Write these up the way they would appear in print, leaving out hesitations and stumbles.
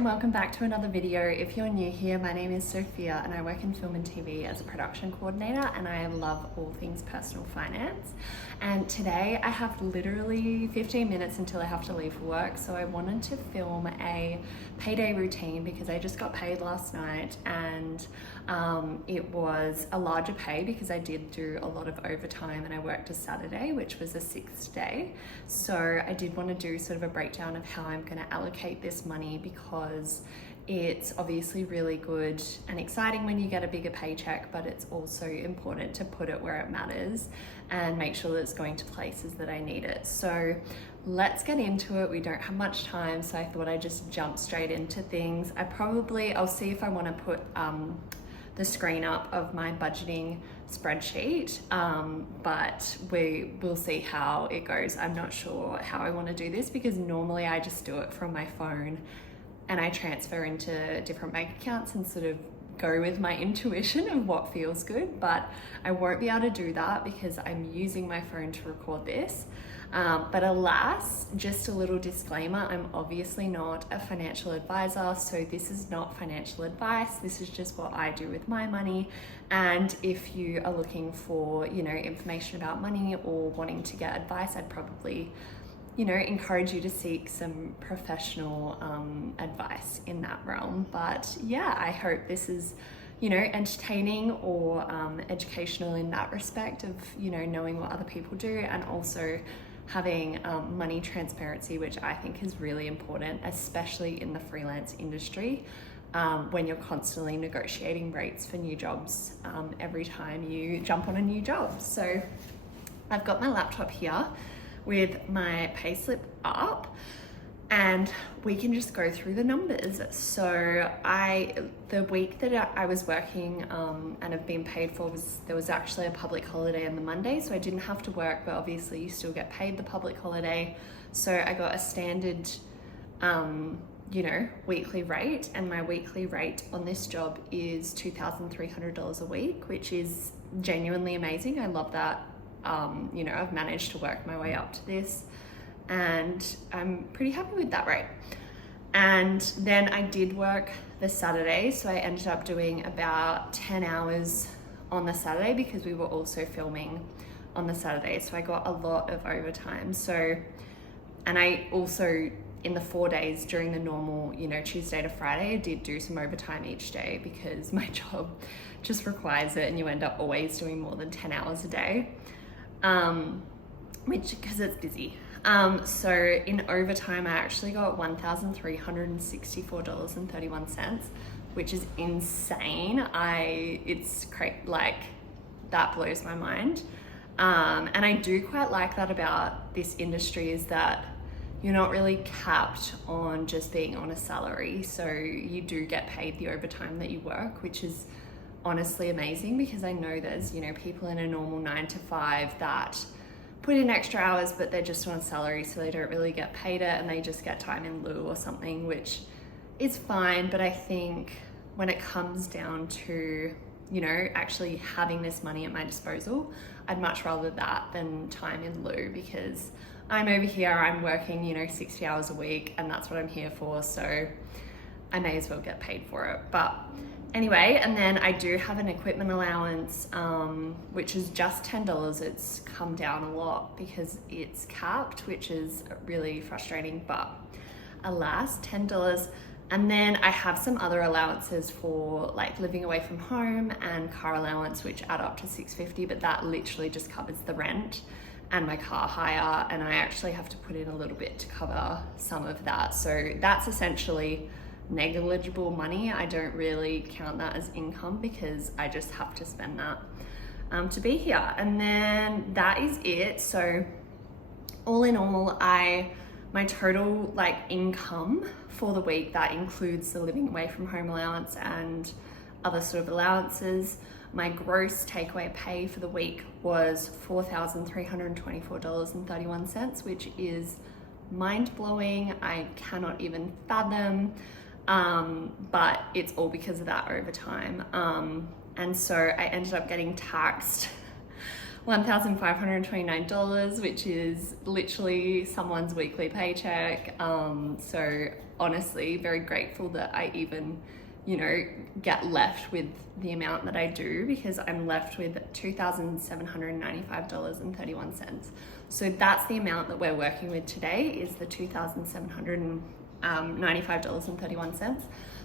and welcome back to another video. If you're new here, my name is Sophia and I work in film and TV as a production coordinator, and I love all things personal finance. And today I have literally 15 minutes until I have to leave for work, so I wanted to film a payday routine because I just got paid last night, and it was a larger pay because I did do a lot of overtime and I worked a Saturday, which was a sixth day. So I did want to do sort of a breakdown of how I'm going to allocate this money, because it's obviously really good and exciting when you get a bigger paycheck, but it's also important to put it where it matters and make sure that it's going to places that I need it. So let's get into it. We don't have much time, so I thought I'd just jump straight into things. I'll see if I want to put the screen up of my budgeting spreadsheet, but we'll see how it goes. I'm not sure how I want to do this because normally I just do it from my phone and I transfer into different bank accounts and sort of go with my intuition of what feels good, but I won't be able to do that because I'm using my phone to record this. But alas, just a little disclaimer, I'm obviously not a financial advisor, so this is not financial advice. This is just what I do with my money. And if you are looking for, information about money or wanting to get advice, I'd probably, encourage you to seek some professional advice in that realm. But yeah, I hope this is, entertaining or educational in that respect of, knowing what other people do, and also having money transparency, which I think is really important, especially in the freelance industry, when you're constantly negotiating rates for new jobs every time you jump on a new job. So I've got my laptop here with my payslip up, and we can just go through the numbers. So the week that I was working and have been paid for, there was actually a public holiday on the Monday, so I didn't have to work, but obviously you still get paid the public holiday. So I got a standard, weekly rate, and my weekly rate on this job is $2,300 a week, which is genuinely amazing. I love that. I've managed to work my way up to this, and I'm pretty happy with that rate. And then I did work the Saturday, so I ended up doing about 10 hours on the Saturday because we were also filming on the Saturday, so I got a lot of overtime. And I also, in the 4 days during the normal, Tuesday to Friday, I did do some overtime each day because my job just requires it, and you end up always doing more than 10 hours a day, because it's busy. So in overtime, I actually got $1,364.31, which is insane. That blows my mind. And I do quite like that about this industry, is that you're not really capped on just being on a salary. So you do get paid the overtime that you work, which is honestly amazing, because I know there's, people in a normal 9 to 5 that put in extra hours, but they're just on a salary, so they don't really get paid it, and they just get time in lieu or something, which is fine. But I think when it comes down to, actually having this money at my disposal, I'd much rather that than time in lieu, because I'm over here, I'm working, 60 hours a week, and that's what I'm here for, so I may as well get paid for it. But anyway, and then I do have an equipment allowance, which is just $10. It's come down a lot because it's capped, which is really frustrating, but alas, $10. And then I have some other allowances for like living away from home and car allowance, which add up to $650, but that literally just covers the rent and my car hire, and I actually have to put in a little bit to cover some of that. So that's essentially negligible money. I don't really count that as income because I just have to spend that to be here. And then that is it. So all in all, my total income for the week, that includes the living away from home allowance and other sort of allowances, my gross takeaway pay for the week was $4,324.31, which is mind-blowing. I cannot even fathom. But it's all because of that overtime. And so I ended up getting taxed $1,529, which is literally someone's weekly paycheck. So honestly very grateful that I even, you know, get left with the amount that I do, because I'm left with $2,795.31. So that's the amount that we're working with today, is the $2,795.31.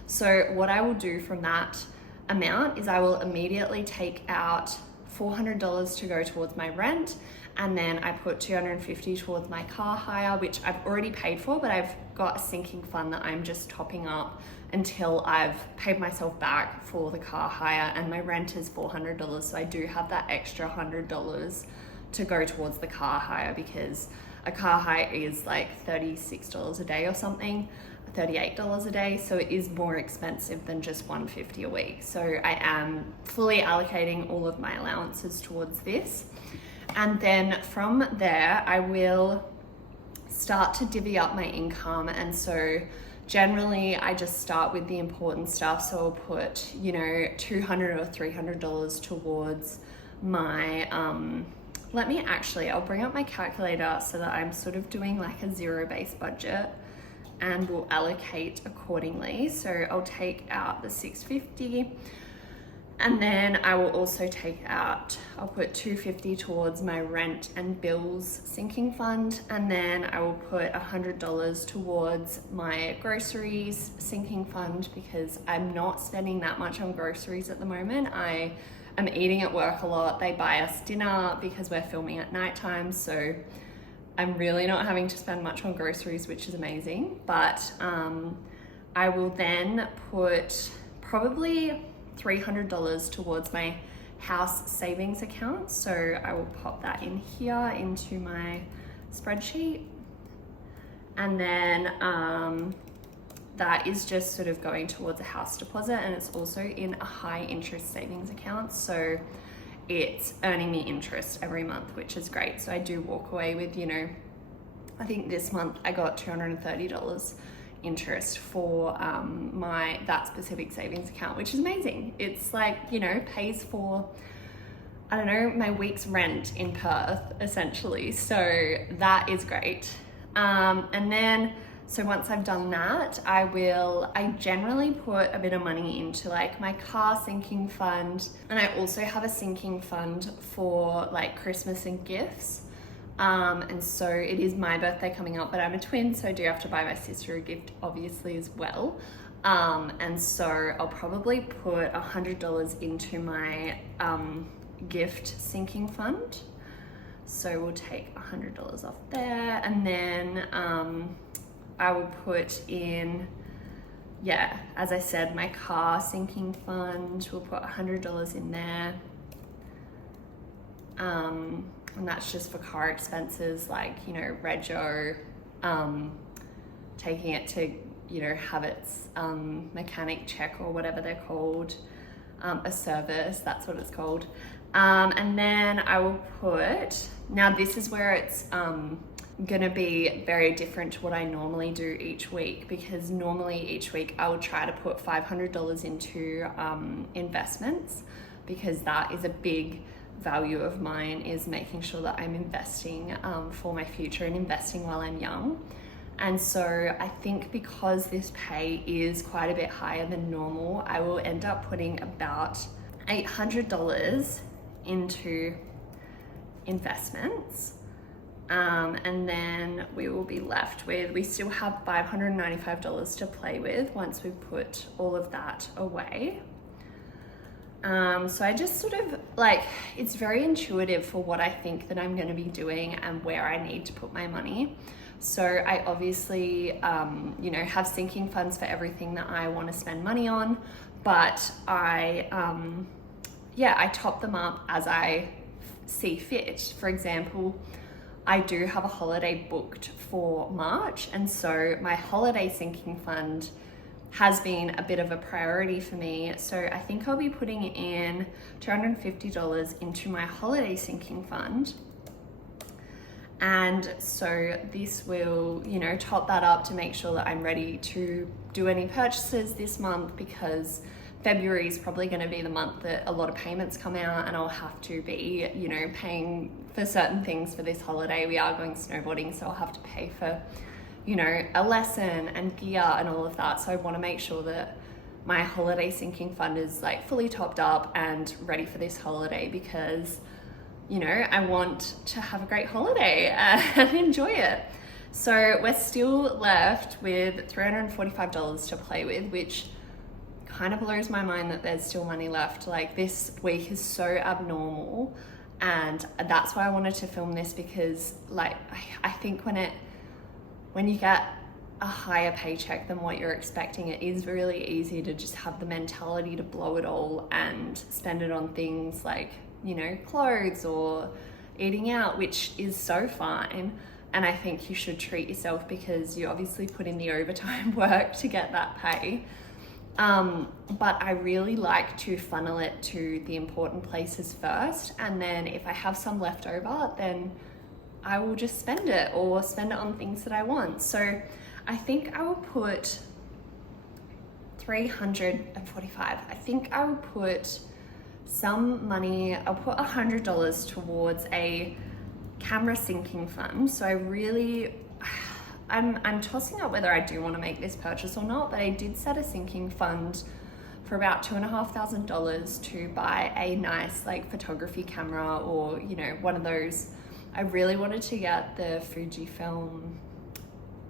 So what I will do from that amount is I will immediately take out $400 to go towards my rent, and then I put $250 towards my car hire, which I've already paid for, but I've got a sinking fund that I'm just topping up until I've paid myself back for the car hire, and my rent is $400. So I do have that extra $100 to go towards the car hire, because a car hire is like $36 a day or something, $38 a day. So it is more expensive than just $150 a week. So I am fully allocating all of my allowances towards this. And then from there, I will start to divvy up my income. And so generally I just start with the important stuff. So I'll put, you know, $200 or $300 towards my, I'll bring up my calculator so that I'm sort of doing like a zero-based budget, and will allocate accordingly. So I'll take out the $650, and then I will also take out, I'll put $250 towards my rent and bills sinking fund, and then I will put $100 towards my groceries sinking fund, because I'm not spending that much on groceries at the moment. I am eating at work a lot. They buy us dinner because we're filming at nighttime, so I'm really not having to spend much on groceries, which is amazing. But I will then put probably $300 towards my house savings account. So I will pop that in here into my spreadsheet. And then that is just sort of going towards a house deposit, and it's also in a high interest savings account. So it's earning me interest every month, which is great. So I do walk away with, you know, I think this month I got $230 interest for that specific savings account, which is amazing. It's like, you know, pays for, I don't know, my week's rent in Perth essentially. So that is great. And then, so once I've done that, I generally put a bit of money into like my car sinking fund, and I also have a sinking fund for like Christmas and gifts. And so it is my birthday coming up, but I'm a twin, so I do have to buy my sister a gift obviously as well. And so I'll probably put $100 into my gift sinking fund. So we'll take $100 off there, and then I will put in, yeah, as I said, my car sinking fund. We'll put $100 in there. And that's just for car expenses, like, you know, rego, taking it to, you know, have its mechanic check or whatever they're called, a service, that's what it's called. And then I will put, now this is where it's gonna be very different to what I normally do each week, because normally each week I will try to put $500 into investments, because that is a big value of mine, is making sure that I'm investing for my future and investing while I'm young. And so I think because this pay is quite a bit higher than normal, I will end up putting about $800 into investments. And then we will be left with, we still have $595 to play with once we put all of that away. So I just sort of like, it's very intuitive for what I think that I'm going to be doing and where I need to put my money. So I obviously, you know, have sinking funds for everything that I want to spend money on, but I top them up as I see fit. For example, I do have a holiday booked for March, and so my holiday sinking fund has been a bit of a priority for me. So I think I'll be putting in $250 into my holiday sinking fund. And so this will, you know, top that up to make sure that I'm ready to do any purchases this month, because February is probably going to be the month that a lot of payments come out, and I'll have to be, you know, paying for certain things for this holiday. We are going snowboarding, so I'll have to pay for you know, a lesson and gear and all of that. So I want to make sure that my holiday sinking fund is like fully topped up and ready for this holiday, because, you know, I want to have a great holiday and enjoy it. So we're still left with $345 to play with, which kind of blows my mind that there's still money left. Like, this week is so abnormal, and that's why I wanted to film this, because like I think when you get a higher paycheck than what you're expecting, it is really easy to just have the mentality to blow it all and spend it on things like, you know, clothes or eating out, which is so fine. And I think you should treat yourself, because you obviously put in the overtime work to get that pay. But I really like to funnel it to the important places first, and then if I have some left over, then I will just spend it, or spend it on things that I want. So I think I will put 345. I think I will put some money, I'll put $100 towards a camera sinking fund. So I'm tossing up whether I do want to make this purchase or not, but I did set a sinking fund for about $2,500 to buy a nice like photography camera, or, you know, one of those. I really wanted to get the Fujifilm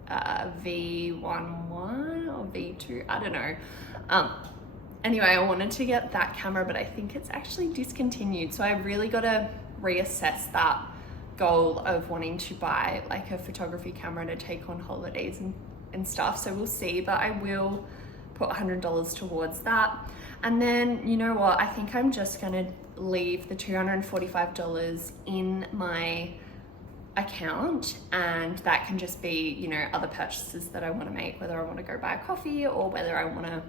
V11 or V2, I don't know. Anyway, I wanted to get that camera, but I think it's actually discontinued. So I really got to reassess that goal of wanting to buy like a photography camera to take on holidays and stuff. So we'll see, but I will put $100 towards that. And then, you know what, I think I'm just gonna leave the $245 in my account, and that can just be, you know, other purchases that I want to make, whether I want to go buy a coffee or whether I want to,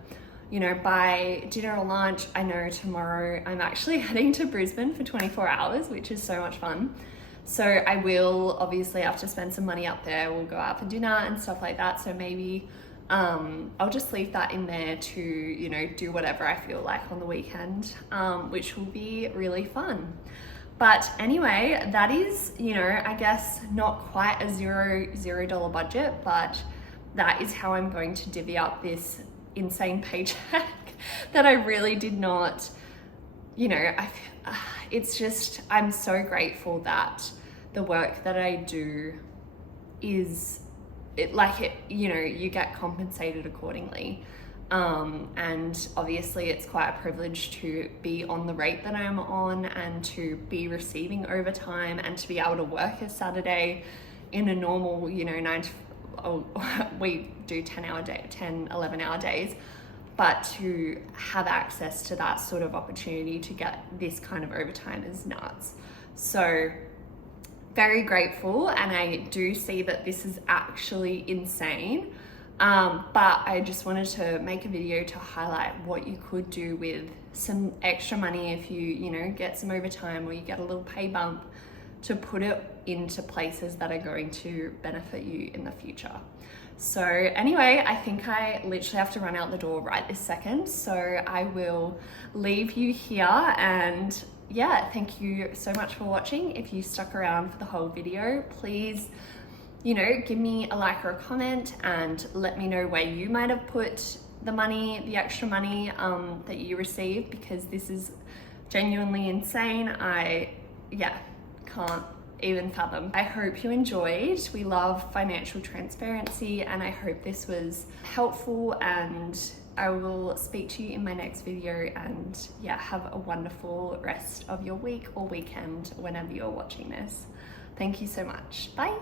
you know, buy dinner or lunch. I know tomorrow I'm actually heading to Brisbane for 24 hours, which is so much fun. So I will obviously have to spend some money up there. We'll go out for dinner and stuff like that. So maybe I'll just leave that in there to, you know, do whatever I feel like on the weekend, which will be really fun. But anyway, that is, you know, I guess not quite a $0 budget, but that is how I'm going to divvy up this insane paycheck that I really did not, you know, it's just, I'm so grateful that the work that I do is, you know, you get compensated accordingly. And obviously it's quite a privilege to be on the rate that I'm on, and to be receiving overtime, and to be able to work a Saturday in a normal, you know, we do 11 hour days, but to have access to that sort of opportunity to get this kind of overtime is nuts. So very grateful, and I do see that this is actually insane. But I just wanted to make a video to highlight what you could do with some extra money if you know, get some overtime, or you get a little pay bump, to put it into places that are going to benefit you in the future. So anyway, I think I literally have to run out the door right this second. So I will leave you here, and yeah, thank you so much for watching. If you stuck around for the whole video, please, you know, give me a like or a comment, and let me know where you might have put the money, the extra money that you received, because this is genuinely insane. I can't even fathom. I hope you enjoyed. We love financial transparency, and I hope this was helpful, and I will speak to you in my next video. And yeah, have a wonderful rest of your week or weekend whenever you're watching this. Thank you so much. Bye.